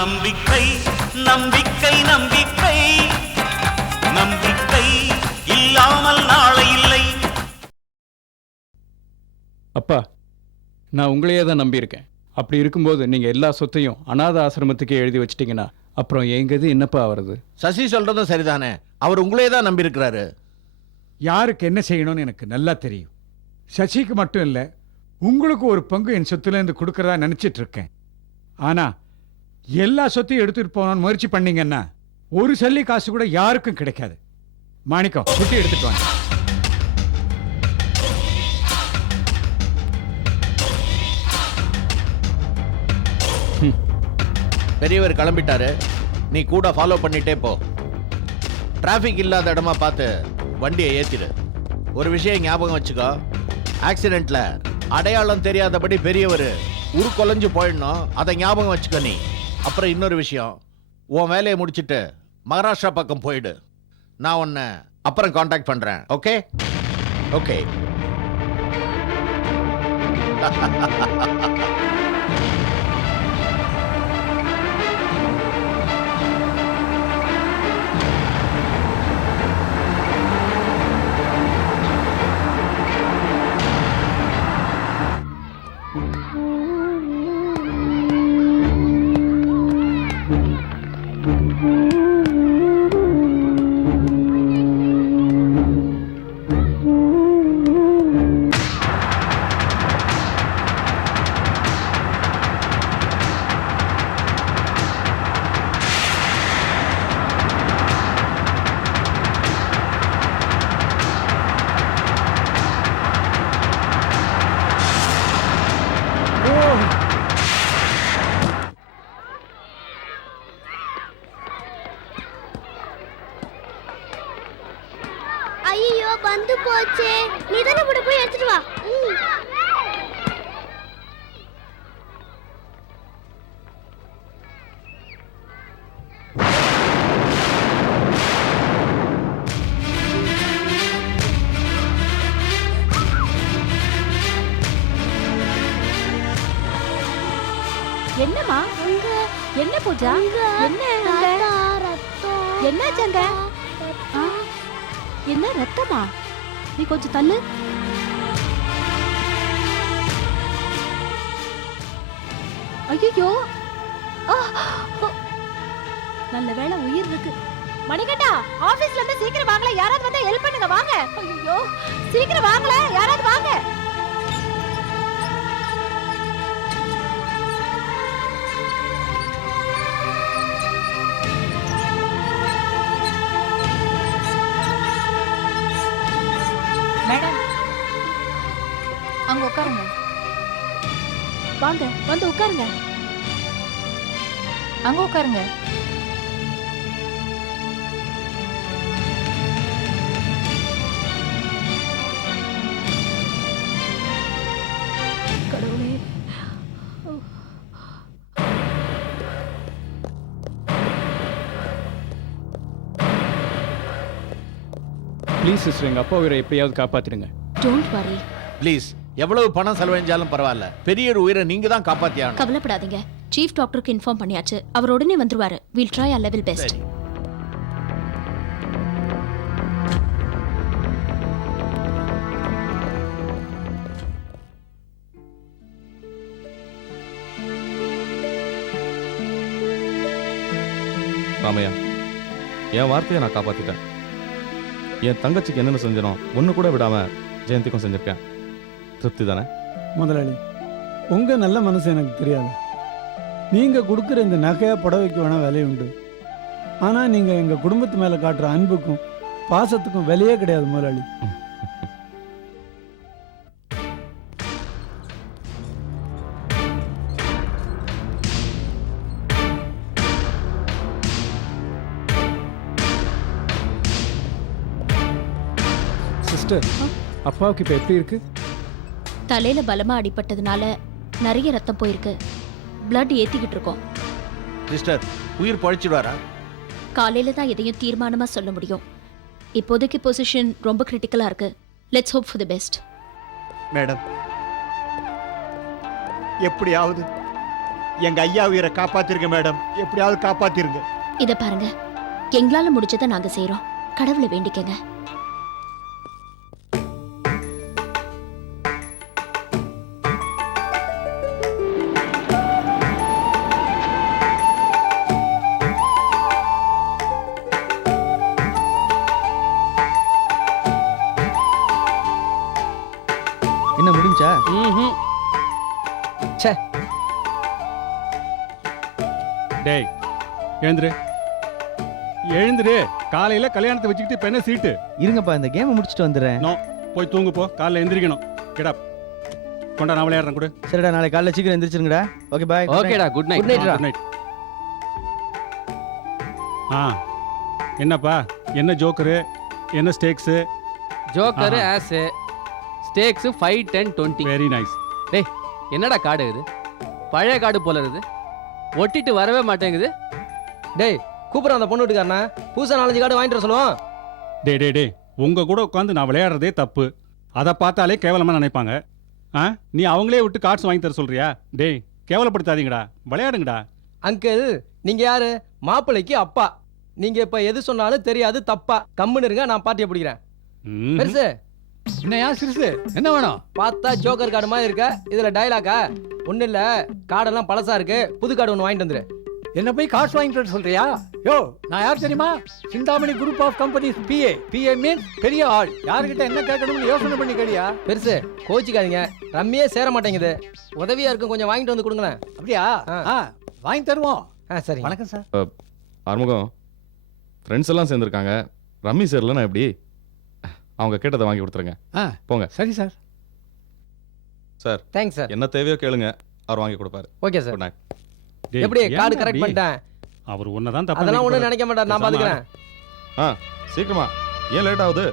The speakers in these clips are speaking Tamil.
நம்பிக்கை நம்பிக்கை நம்பிக்கை நம்பிக்கை இல்லாமல் நாளை இல்லை. அப்பா, நான் உங்களையே தான் நம்பியிருக்கேன். அப்படி இருக்கும்போது நீங்க எல்லா சொத்தையும் அநாத ஆசிரமத்துக்கே எழுதி வச்சிட்டீங்கன்னா அப்புறம் எங்கது என்னப்பா வருது? சசி சொல்றதும் சரிதானே. அவர் உங்களே தான் நம்பி இருக்கிறாரு. யாருக்கு என்ன செய்யணும்னு எனக்கு நல்லா தெரியும். சசிக்கு மட்டும் இல்லை, உங்களுக்கு ஒரு பங்கு என் சொத்துலேருந்து கொடுக்கறதா நினச்சிட்டு இருக்கேன். ஆனால் எல்லா சொத்தையும் எடுத்துகிட்டு போகணும்னு முயற்சி பண்ணீங்கன்னா ஒரு சல்லி காசு கூட யாருக்கும் கிடைக்காது. மாணிக்கம், சுட்டி எடுத்துட்டு வாங்க. பெரியவர் கிளம்பிட்டாரு, நீ கூட ஃபாலோ பண்ணிட்டே போ. டிராஃபிக் இல்லாத இடமா பார்த்து வண்டியை ஏத்திடு. ஒரு விஷயம் ஞாபகம் வச்சுக்கோ, ஆக்சிடென்ட்ல அடையாளம் தெரியாதபடி பெரியவர் உருக்கொலைஞ்சு போயிடணும். அதை ஞாபகம் வச்சுக்கோ நீ. அப்புறம் இன்னொரு விஷயம், உன் வேலையை முடிச்சுட்டு மகாராஷ்டிரா பக்கம் போயிடு. நான் உன்னை அப்புறம் காண்டாக்ட் பண்றேன். Okay okay. ஐயோ, பந்து போச்சே. நீ தானே போய் எடுத்துட்டு வா. என்னம்மா? என்ன பூஜா? என்ன என்னாச்சங்க? என்ன ரத்தமா? நீ கொஞ்சம் தள்ளு. ஐயோ, நல்ல வேளை உயிர் இருக்கு. மணிகண்டா, ஆபீஸ்ல இருந்து சீக்கிரம் வாங்கல. யாராவது வந்து ஹெல்ப் பண்ணுங்க. வாங்க. ஐயோ, சீக்கிரம் வாங்கல. யாராவது வாங்க. மேடம், அங்க உட்காருங்க. வாங்க, வந்து உட்காருங்க. அங்க உட்காருங்க. கடவுளே, ப்ளீஸ் சிஸ்டர், எங்க அப்பா உயிரை எப்பயாவது காப்பாத்திடுங்க. Don't worry. ப்ளீஸ், எவ்வளவு பணம் செலவழிஞ்சாலும் பரவாயில்ல, பெரிய உயிரை நீங்க தான் காப்பாத்தியாகணும். கவலைப்படாதீங்க. சீஃப் டாக்டருக்கு இன்ஃபார்ம் பண்ணியாச்சு. அவர் உடனே வந்துருவாரு. Will try our level best. Ramaiah, என் வார்த்தையை நான் காப்பாத்திட்டேன். என் தங்கச்சிக்கு என்னென்ன செஞ்சனோ ஒன்று கூட விடாம ஜெயந்திக்கும் செஞ்சிருக்கேன். திருப்தி தானே? முதலாளி, உங்க நல்ல மனசு எனக்கு தெரியாது. நீங்க கொடுக்குற இந்த நகையை புடவைக்கு வேணா விலை உண்டு. ஆனா நீங்க எங்க குடும்பத்து மேல காட்டுற அன்புக்கும் பாசத்துக்கும் விலையே கிடையாது முதலாளி. சிஸ்டர், அப்பாவுக்கு இப்ப எப்படி இருக்கு? தலையில பலமா அடிபட்டதுனால நிறைய ரத்தம் போயிருக்கு. பிளட் ஏத்திக்கிட்டு இருக்கோம். சிஸ்டர், உயிர் பழிச்சிடுவாரா? காலையில தான் எதையும் தீர்மானமா சொல்ல முடியும். இப்போதைக்கு பொசிஷன் ரொம்ப கிரிட்டிக்கலா இருக்கு. Let's hope for the best. Madam, எப்படியாவது எங்க ஐயா உயிரை காப்பாத்திருங்க மேடம், எப்படியாவது காப்பாத்திருங்க. இத பாருங்க, எங்களால முடிச்சதை நாங்க செய்றோம். கடவுளை வேண்டிக்கங்க. என்ன முடிஞ்சா? டேய் எழுந்துரு எழுந்துரு. காலையில கல்யாணத்தை வச்சுக்கிட்டு இப்ப என்ன சீட்டு? இருங்கப்பா, இந்த கேமை முடிச்சுட்டு வந்துடுறேன். நோ, போய் தூங்கு போ. காலைல எந்திரிக்கணும். கெடா கொண்டா, நான் விளையாடுறேன் கூட. சரிடா, நாளைக்கு காலைல சீக்கிரம் எந்திரிச்சிருங்கடா. Okay bye. ஓகேடா, குட் நைட். குட் நைட்டா. Good night. ஆ என்னப்பா, என்ன ஜோக்கரு, என்ன ஸ்டேக்ஸு? ஜோக்கர் ஆஹா. As stakes 5 10 20. Very nice. டேய், என்னடா கார்டு இது? பழைய கார்டு போல இருக்குது, ஒட்டிட்டு வரவே மாட்டேங்குது. டேய், கூப்பிட்ற அந்த பொண்ணு வீட்டுக்காரனா புதுசா 4-5 கார்டு வாங்கிட்டு வர சொல்லுவோம். டே உங்க கூட உட்காந்து நான் விளையாடுறதே தப்பு. அதை பார்த்தாலே கேவலமா நினைப்பாங்க. ஆ, நீ அவங்களே விட்டு கார்ட்ஸ் வாங்கி தர சொல்றியா? டேய் கேவலப்படுத்தாதீங்கடா, விளையாடுங்கடா. அங்கிள், நீங்க யாரு? மாப்பிள்ளைக்கு அப்பா. நீங்க இப்ப எது சொன்னாலும் தெரியாது, தப்பா. கம்முன்னு இருங்க, நான் பாட்டியை பிடிக்கிறேன். ம்ஹும். பெருசு, என்னையா சிறுசு, என்ன வேணும்? பார்த்தா ஜோக்கர் கார்டு மாதிரி இருக்க, இதுல டயலாக்கா? ஒண்ணு இல்ல, கார்டெல்லாம் பழசா இருக்கு, புது கார்டு ஒன்று வாங்கிட்டு வந்துரு. என்ன போய் காசு வாங்கிட்டு வர சொல்றியா? யோ, நான் யார் தெரியுமா? Chintamani group of companies PA. PA means பெரிய ஆள். யார்கிட்ட என்ன கேட்கணும்னு யோசனை பண்ணி கேடியா? பெருசு, கோச்சிக்காதீங்க, ரம்மியே சேர மாட்டேங்குது. உதவியா இருக்கும், கொஞ்சம் வாங்கிட்டு வந்து கொடுங்களேன். அப்படியா? வாங்கி தருவோம். சரி. வணக்கம் சார். ஆறுமுகம், ஃப்ரெண்ட்ஸ் எல்லாம் சேர்ந்துருக்காங்க. ரம்மி சேர்லன்னா எப்படி? அவங்க கேட்டதை வாங்கி கொடுத்துருங்க. போங்க. சரி சார். Sir, thanks sir. என்ன தேவையோ கேளுங்க, அவர் வாங்கி கொடுப்பாரு. Okay sir. Good night. டேய், எப்படி ஏன்டா கார்டு கரெக்ட் அப்படி? பண்ணிட்டேன். அவர் ஒன்னதான் தப்பா அதெல்லாம் ஒண்ணும் நினைக்க நினைக்க மாட்டார், நான் பேசாம பாத்துக்கிறேன். சீக்கிரமா, ஏன் லேட் ஆகுது?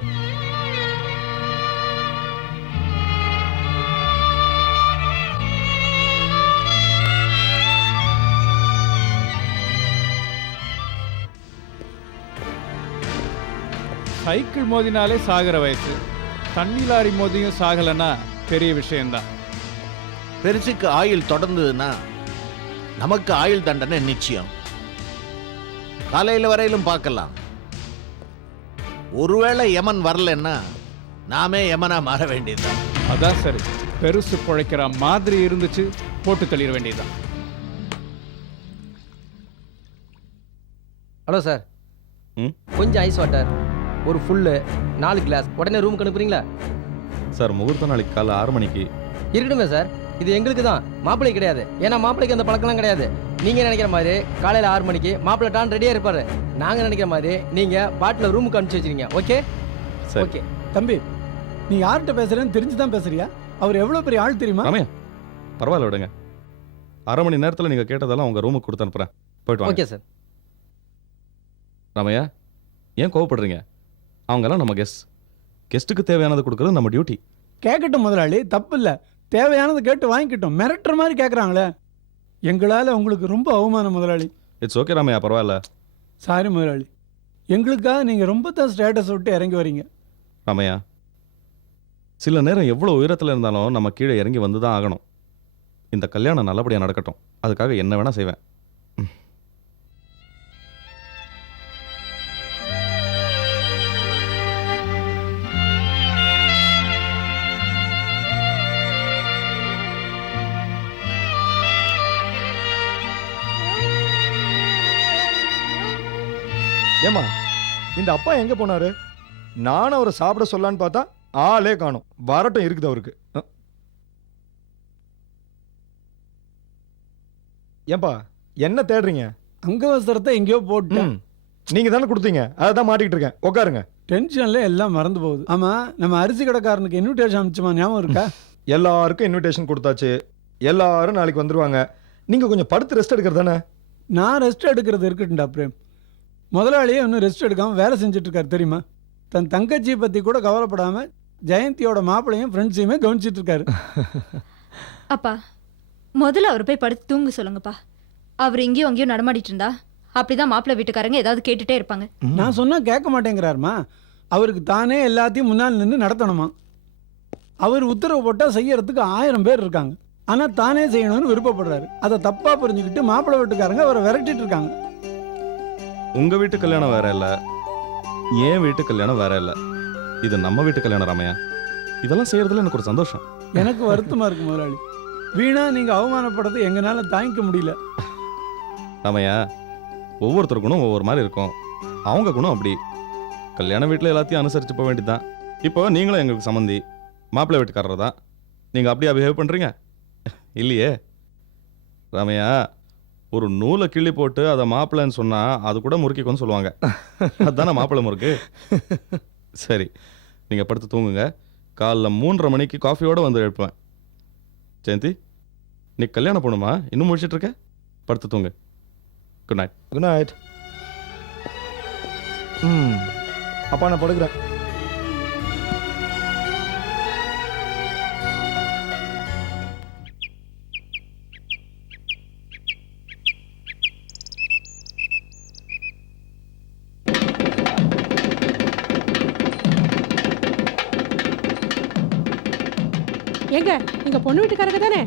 சைக்கிள் மோதினாலே சாகிற வயசு, தண்ணி லாரி மோதியும் சாகலைன்னா பெரிய விஷயம்தான். பெருசுக்கு ஆயுள் தொடர்ந்ததுன்னா நமக்கு ஆயுள் தண்டனை நிச்சயம். காலையில வரையிலும் பார்க்கலாம். ஒருவேளை யமன் வரலன்னா நாமே யமனா மாற வேண்டியதுதான். அதான் சரி. பெருசு பிழைக்கிற மாதிரி இருந்துச்சு, போட்டு தள்ளிட வேண்டியதுதான். Hello sir. ம்? கொஞ்சம் ஐஸ் வாட்டர், ஒரு ஃபுல்லு, 4 கிளாஸ். உடனே ரூமுக்கு அனுப்புறீங்களா? சார், முகூர்த்த நாளைக்கு காலைல 6 மணிக்கு. இருக்கட்டுமே சார், இது எங்களுக்கு தான், மாப்பிள்ளை கிடையாது. ஏன்னா மாப்பிள்ளைக்கு அந்த பழக்கம்லாம் கிடையாது. நீங்க நினைக்கிற மாதிரி காலையில 6 மணிக்கு மாப்பிள்ளை டான் ரெடியா இருப்பாரு. நாங்க நினைக்கிற மாதிரி நீங்க பாட்டில் ரூமுக்கு அனுப்பிச்சு வச்சிருக்கீங்க. ஓகே? சரி. ஓகே. தம்பி, நீ யார்கிட்ட பேசுறேன்னு தெரிஞ்சுதான் பேசுறியா? அவர் எவ்வளவு பெரிய ஆள் தெரியுமா? ரம்யா, பரவாயில்ல விடுங்க. 1/2 மணி நேரத்தில் நீங்கள் கேட்டதெல்லாம் உங்கள் ரூமுக்கு கொடுத்து அனுப்புகிறேன். போயிட்டு வாங்க. Okay sir. ராமையா, ஏன் கோவப்படுறீங்க? அவங்கெல்லாம் நம்ம கெஸ்ட்டுக்கு தேவையானது கொடுக்குறது நம்ம டியூட்டி. கேட்கட்டும் முதலாளி, தப்பு இல்லை. தேவையானது கேட்டு வாங்கிக்கிட்டோம். மிரட்டுற மாதிரி கேட்குறாங்களே, எங்களால் உங்களுக்கு ரொம்ப அவமானம் முதலாளி. இட்ஸ் ஓகே ராமையா, பரவாயில்ல. சாரி முதலாளி, எங்களுக்காக நீங்கள் ரொம்ப தான் ஸ்டேட்டஸ் விட்டு இறங்கி வரீங்க. ராமையா, சில நேரம் எவ்வளோ உயரத்தில் இருந்தாலும் நம்ம கீழே இறங்கி வந்து தான் ஆகணும். இந்த கல்யாணம் நல்லபடியாக நடக்கட்டும், அதுக்காக என்ன வேணால் செய்வேன். ஏமா, இந்த அப்பா எங்க போனாரு? நானும் அவரை சாப்பிட சொல்லலான்னு பார்த்தா ஆளே காணும். வரட்டும் இருக்குது அவருக்கு. ஏன்பா, என்ன தேடுறீங்க? அங்கவசரத்தை எங்கேயோ போட்டேன். நீங்க தானே கொடுத்தீங்க, அதை தான் மாட்டிக்கிட்டு இருக்கேன். உட்காருங்க. டென்ஷன்ல எல்லாம் மறந்து போகுது. ஆமா, நம்ம அரிசி கடைக்காரனுக்கு இன்விடேஷன் அனுப்பிச்சுமா, ஞாபகம் இருக்கா? எல்லாருக்கும் இன்விடேஷன் கொடுத்தாச்சு. எல்லாரும் நாளைக்கு வந்துருவாங்க. நீங்க கொஞ்சம் படுத்து ரெஸ்ட் எடுக்கிறது தானே? நான் ரெஸ்ட் எடுக்கிறது இருக்கட்டும்டா பிரேம். முதலாளியே இன்னும் ரெஸ்ட் எடுக்காம வேலை செஞ்சுட்டு இருக்காரு தெரியுமா? தன் தங்கச்சியை பத்தி கூட கவலைப்படாம ஜெயந்தியோட மாப்பிளையும் ஃப்ரெண்ட்ஸையுமே கவனிச்சிட்டு இருக்காரு. அப்பா, முதல்ல அவர் போய் படுத்து தூங்க சொல்லுங்கப்பா. அவர் இங்கேயும் அங்கேயும் நடமாடிட்டு இருந்தா அப்படிதான் மாப்பிள்ளை வீட்டுக்காரங்க ஏதாவது கேட்டுட்டே இருப்பாங்க. நான் சொன்னா கேட்க மாட்டேங்கிறாருமா. அவருக்கு தானே எல்லாத்தையும் முன்னால் நின்று நடத்தணுமா. அவர் உத்தரவு போட்டால் செய்யறதுக்கு 1000 பேர் இருக்காங்க. ஆனால் தானே செய்யணும்னு விருப்பப்படுறாரு. அதை தப்பாக புரிஞ்சுக்கிட்டு மாப்பிள்ளை வீட்டுக்காரங்க அவரை விரட்டிட்டு இருக்காங்க. உங்க வீட்டு கல்யாணம் வேற இல்ல, என் வீட்டு கல்யாணம் வேற இல்ல. இது நம்ம வீட்டு கல்யாணம் ராமையா. இதெல்லாம் செய்யறதுல எனக்கு ஒரு சந்தோஷம். எனக்கு வருத்தமாக இருக்கு முதலாளி. வீணா நீங்கள் அவமானப்படுறது எங்களால் தாங்கிக்க முடியல. ராமையா, ஒவ்வொருத்தர் குணம் ஒவ்வொரு மாதிரி இருக்கும். அவங்க குணம் அப்படி. கல்யாண வீட்டில் எல்லாத்தையும் அனுசரித்து போக வேண்டியதுதான். இப்போ நீங்களும் எங்களுக்கு சம்மந்தி, மாப்பிள்ளை வீட்டுக்காரர் தான். நீங்கள் அப்படியா பிஹேவ் பண்ணுறீங்க? இல்லையே ராமையா. ஒரு நூலை கிள்ளி போட்டு அதை மாப்பிள்ளைன்னு சொன்னால் அது கூட முறுக்கிக்கோன்னு சொல்லுவாங்க. அதுதானே மாப்பிள்ளை முறுக்கு. சரி, நீங்கள் படுத்து தூங்குங்க. காலைல 3:30 மணிக்கு காஃபியோடு வந்து எழுப்புவேன். ஜெயந்தி, நீ கல்யாணம் போகணுமா? இன்னும் முடிச்சிட்டு இருக்க? படுத்து தூங்கு. Good night. Good night. அப்பா நான் படுக்கிறேன். எங்க நீங்க பொண்ணு வீட்டுக்காரங்க தானே?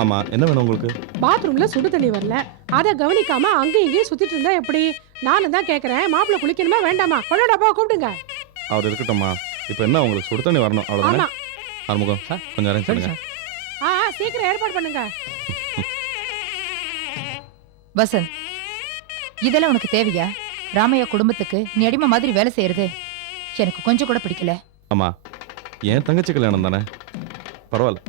ஆமாம், என்ன வேணும் உங்களுக்கு? பாத்ரூம்ல சுடு தண்ணி வரல, அதை கவனிக்காம அங்கேயும் இங்கேயும் சுத்திட்டு இருந்தா எப்படி? நானும் தான் கேக்குறேன், மாப்பிள்ளை குளிக்கணுமா வேண்டாமா? பொண்ணோட அப்பா கூப்பிடுங்க. அவர் இருக்கட்டும்மா. இப்போ என்ன உங்களுக்கு சுடு தண்ணி வரணும் அவ்வளோதானே? ஆமா. ஆறுமுகம், கொஞ்சம் அரேஞ்ச் பண்ணுங்க. சீக்கிரம் ஏற்பாடு பண்ணுங்க. வசந்த், இதெல்லாம் உனக்கு தேவையா? ராமையா குடும்பத்துக்கு நீ அடிமை மாதிரி வேலை செய்யறது எனக்கு கொஞ்சம் கூட பிடிக்கல. ஆமா, என் தங்கச்சி கல்யாணம் தானே, பரவாயில்ல.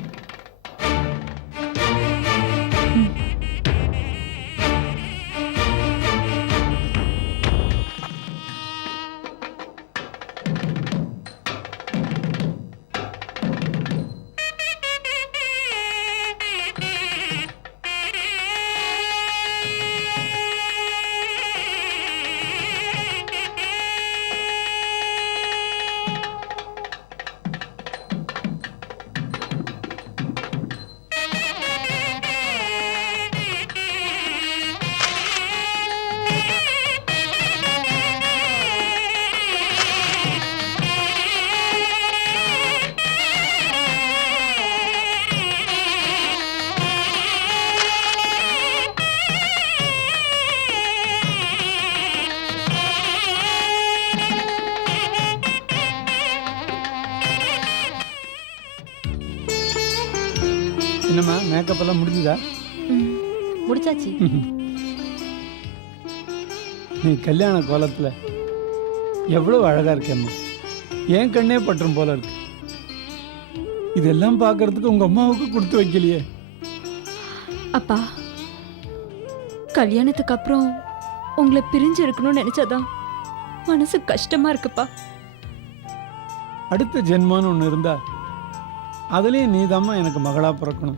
என்னம்மா, மேக்கப் எல்லாம் முடிஞ்சுதா? முடிச்சாச்சு. நீ கல்யாண கோலத்தில் எவ்வளோ அழகா இருக்கேம்மா. என் கண்ணே பற்றும் போல இருக்கு. இதெல்லாம் பார்க்கறதுக்கு உங்க அம்மாவுக்கு கொடுத்து வைக்கலையே. அப்பா, கல்யாணத்துக்கு அப்புறம் உங்களை பிரிஞ்சு இருக்கணும்னு நினைச்சாதான் மனசு கஷ்டமா இருக்குப்பா. அடுத்த ஜென்மான்னு ஒன்று இருந்தா அதுலேயும் நீதாம்மா எனக்கு மகளா பிறக்கணும்.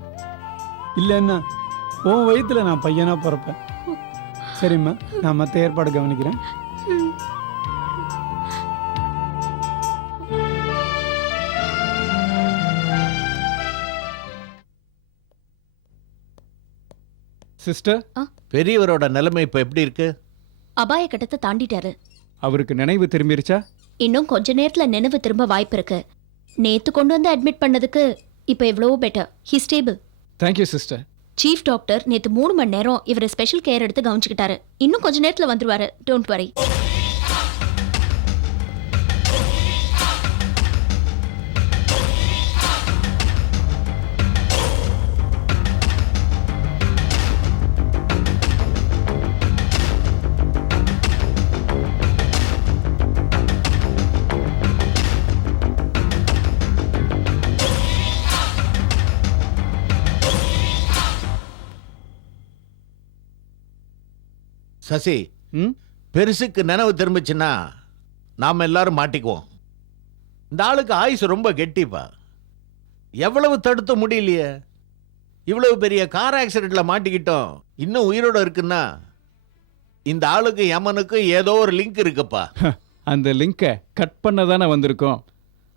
இல்லைன்னா உன் வயிற்றுல நான் பையனா பிறப்பேன். சரிம்மா, நான் மற்ற ஏற்பாடு கவனிக்கிறேன். சிஸ்டர், பெரியவரோட நிலைமை இப்ப எப்படி இருக்கு? அபாய கட்டத்தை தாண்டிட்டாரு. அவருக்கு நினைவு திரும்பிருச்சா? இன்னும் கொஞ்ச நேரத்துல நினைவு திரும்ப வாய்ப்பு இருக்கு. நேத்து கொண்டு வந்து அட்மிட் பண்ணதுக்கு இப்ப எவ்வளவோ better. He stable. Thank you sister. Chief doctor நேத்து 3 மணி நேரம் இவரை ஸ்பெஷல் கேர் எடுத்து கவனிச்சுக்கிட்டாரு. இன்னும் கொஞ்ச நேரத்துல வந்துருவாரு. Don't worry. சசி, பெருசுக்கு நினைவு திரும்பிச்சுன்னா நாம எல்லாரும் மாட்டிக்குவோம். இந்த ஆளுக்கு ஆயுசு ரொம்ப கெட்டிப்பா. எவ்வளவு தடுத்து முடியலையே. இவ்வளவு பெரிய கார் ஆக்சிடென்ட்ல மாட்டிக்கிட்டோம். இன்னும் உயிரோட இருக்குன்னா இந்த ஆளுக்கு யமனுக்கு ஏதோ ஒரு லிங்க் இருக்குப்பா. அந்த லிங்கை கட் பண்ண தானே வந்திருக்கோம்.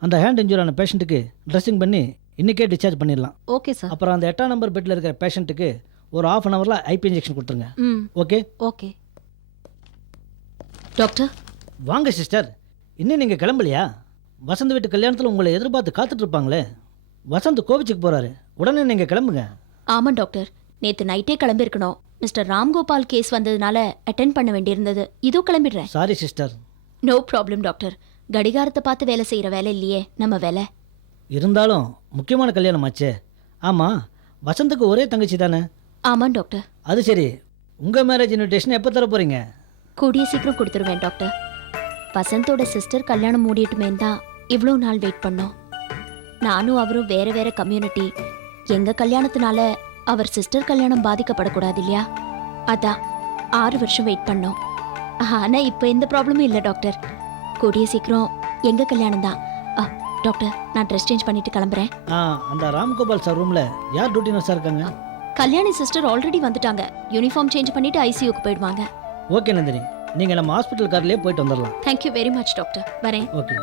அந்த ஹேண்ட் இன்ஜூரி ஆன பேஷண்ட்டுக்கு ட்ரெஸ்ஸிங் பண்ணி இன்னைக்கே டிஸ்சார்ஜ் பண்ணிடலாம். Okay sir. அப்புறம் அந்த 8ஆம் நம்பர் பெட்டில் இருக்கிற பேஷண்ட்டுக்கு ஒரு 1/2 hourல ஐபி இன்ஜெக்ஷன் கொடுத்துருங்க. Okay okay. டாக்டர் வாங்க சிஸ்டர். இன்னும் நீங்கள் கிளம்பலையா? வசந்த் வீட்டு கல்யாணத்தில் உங்களை எதிர்பார்த்து காத்துட்டு இருப்பாங்களே. வசந்த் கோவிச்சுக்கு போகிறாரு. உடனே நீங்கள் கிளம்புங்க. ஆமாம் டாக்டர், நேற்று நைட்டே கிளம்பியிருக்கணும். மிஸ்டர் ராம்கோபால் கேஸ் வந்ததுனால அட்டென்ட் பண்ண வேண்டியிருந்தது. இதோ கிளம்பிடுறேன். Sorry sister. No problem doctor. கடிகாரத்தை பார்த்து வேலை செய்கிற வேலை இல்லையே நம்ம வேலை. இருந்தாலும் முக்கியமான கல்யாணம் ஆச்சே. ஆமாம், வசந்துக்கு ஒரே தங்கச்சி தானே? ஆமாம் டாக்டர். அது சரி, உங்கள் மேரேஜ் இன்விடேஷன் எப்போ தர போகிறீங்க? கூடிய சீக்கிரம் கொடுத்துருவேன் டாக்டர். வசந்தோட சிஸ்டர் கல்யாணம் மூடிட்டுமேன்னு தான் இவ்வளோ நாள் வெயிட் பண்ணோம். நானும் அவரும் வேற வேற கம்யூனிட்டி. எங்கள் கல்யாணத்தினால அவர் சிஸ்டர் கல்யாணம் பாதிக்கப்படக்கூடாது இல்லையா? அதான் 6 வருஷம் வெயிட் பண்ணோம். ஆனால் இப்போ எந்த ப்ராப்ளமும் இல்லை டாக்டர். கூடிய சீக்கிரம் எங்கள் கல்யாணம் தான். டாக்டர், நான் ட்ரெஸ் சேஞ்ச் பண்ணிட்டு கிளம்புறேன். அந்த ராம்கோபால் சார் ரூமில் யார் டியூட்டி நர்ஸாக இருக்காங்க? கல்யாணி சிஸ்டர் ஆல்ரெடி வந்துட்டாங்க. யூனிஃபார்ம் சேஞ்ச் பண்ணிட்டு ஐசியூக்கு போயிடுவாங்க. ஓகே நந்தினி, நீங்கள் நம்ம ஹாஸ்பிட்டல் கார்லேயே போயிட்டு வந்துடலாம். Thank you very much doctor. வரேன். ஓகே.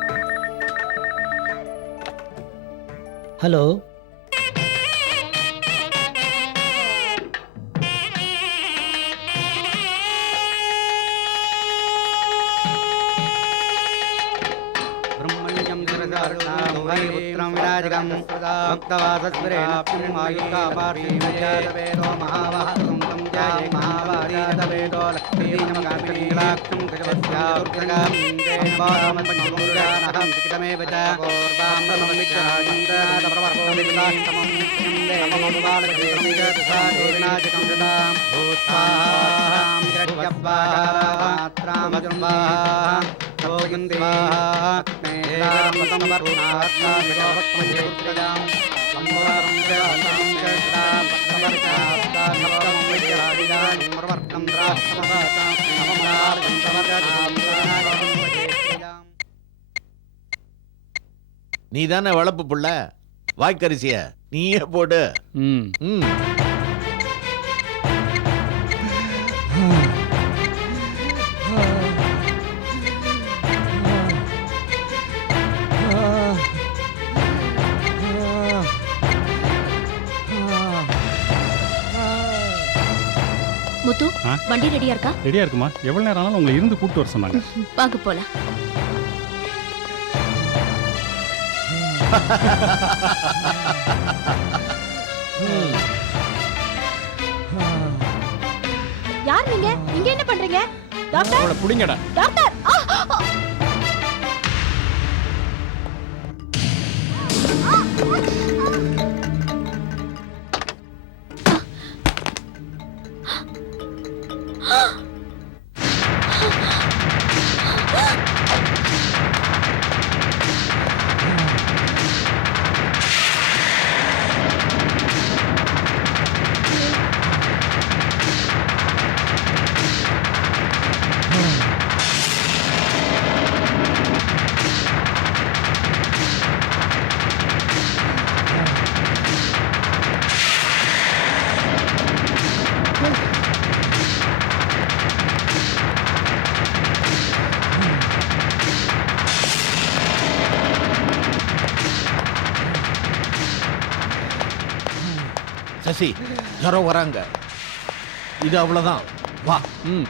ஹலோ, நீ தானே வளர்ப்பு புள்ள, வாய்க்கரிசிய நீயே போடு. ம். முத்து, வண்டி ரெடியா இருக்கா? ரெடியா இருக்குமா? எவ்வளவு நேரம் ஆனாலும் உங்களை இருந்து கூப்பிட்டு வர சொன்னாங்க. வாங்க போலாம். யார் நீங்க? இங்க என்ன பண்றீங்க? டாக்டர், அவளை புடிங்கடா. டாக்டர். சசி, யாரோ வராங்க. இது அவ்வளவுதான். வா. ம்.